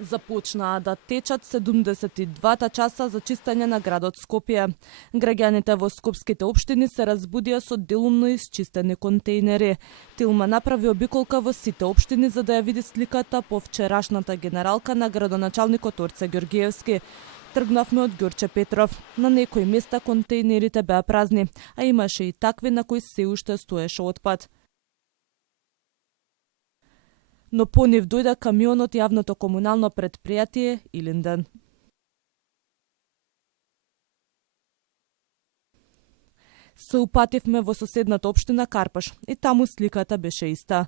Започнаа да течат 72 часа за чистење на градот Скопје. Граѓаните во скопските општини се разбудија со делумно исчистени контейнери. Тилма направи обиколка во сите општини за да ја види сликата по вчерашната генералка на градоначалникот Орце Ѓорѓиевски. Тргнавме од Ѓорче Петров. На некои места контейнерите беа празни, а имаше и такви на кои се уште стоеше отпад. Но по нив дојде камионот јавното комунално предпријатие Илинден. Се упативме во соседната општина Карпаш и таму сликата беше иста.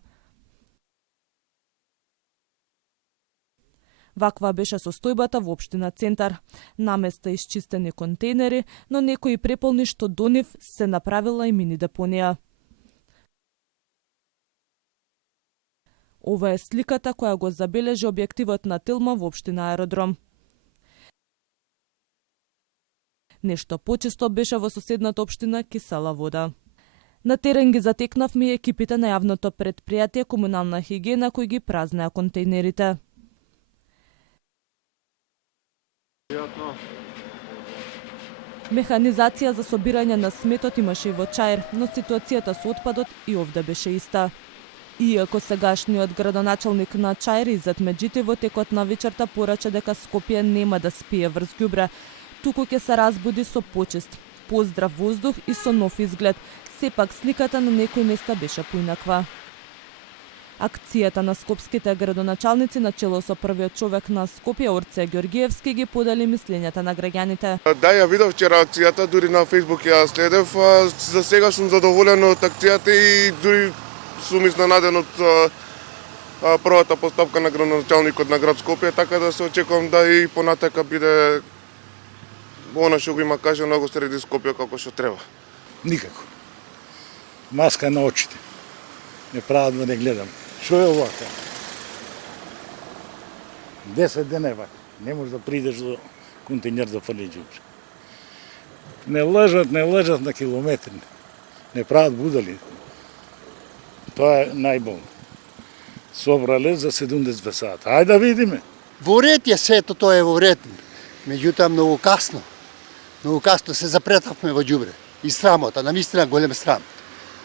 Ваква беше состојбата во општина Центар. Наместа исчистени контейнери, но некои преполни што до нив се направила и мини депонија. Ова е сликата која го забележи објективот на Тилма во општина Аеродром. Нешто почесто беше во соседната општина Кисела Вода. На терен ги затекнавме и екипите на јавното предпријатие Комунална хигиена кои ги празнеа контейнерите. Механизација за собирање на сметот имаше и во Чаир, но ситуацијата со отпадот и овде беше иста. Иако сегашниот градоначалник на Чаир Изет Меджити во текот на вечерта порача дека Скопје нема да спие врз ѓубре, туку ќе се разбуди со почист, поздрав воздух и со нов изглед. Сепак сликата на некои места беше поинаква. Акцијата на скопските градоначалници на чело со првиот човек на Скопје Орце Ѓорѓиевски ги подели мислењата на граѓаните. Да, ја видов вчера акцијата, дури на Facebook ја следев. За сега сум задоволен од акцијата и дури сум изненаден од првата постапка на градоначалникот на град Скопје, така да се очекувам да и понатака биде она што го има кажано го среди Скопје како што треба. Никако. Маска на очите. Не прават да не гледам. Што е овака? 10 дена е вака. Не можеш да придеш до контейнер да фрли ѓубре. Не лежат на километри. Не прават будали. Тоа е најболно. Собрале за 72 сата. Ајде да видиме. Во ред е сето, тоа е во ред. Меѓутоа многу касно. Многу касно се запретавме во ѓубре. И срамота, навистина голем срам.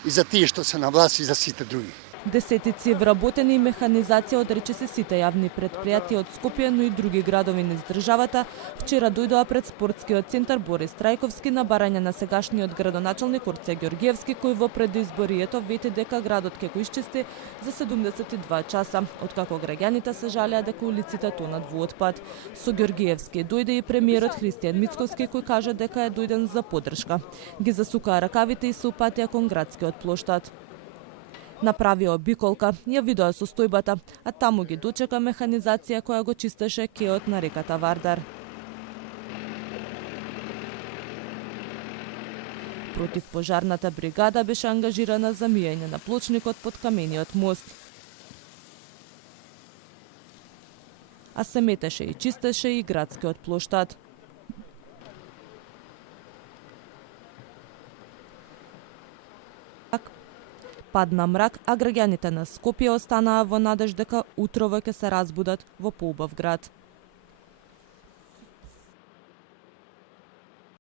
И за тие што се на власт и за сите други. Десетици вработени и механизација од речиси сите јавни предпријатија од Скопје, но и други градови низ државата, вчера дојдоа пред спортскиот центар Борис Трајковски на барање на сегашниот градоначалник Орце Ѓорѓиевски, кој во предизборието вети дека градот ќе го исчисти за 72 часа, откако граѓаните се жалеа дека улиците тонат во отпад. Со Ѓорѓиевски дојде и премиерот Христијан Мицковски, кој кажа дека е дојден за поддршка. Ги засукаа ракавите и се упатија кон градскиот плоштад. Направија обиколка, ја видоа состојбата, а таму ги дочека механизација која го чистеше кеот на реката Вардар. Противпожарната бригада беше ангажирана за мијање на плочникот под камениот мост. А се метеше и чистеше и градскиот плоштад. Падна мрак, а граѓаните на Скопје останаа во надеж дека утрово ќе се разбудат во поубав град.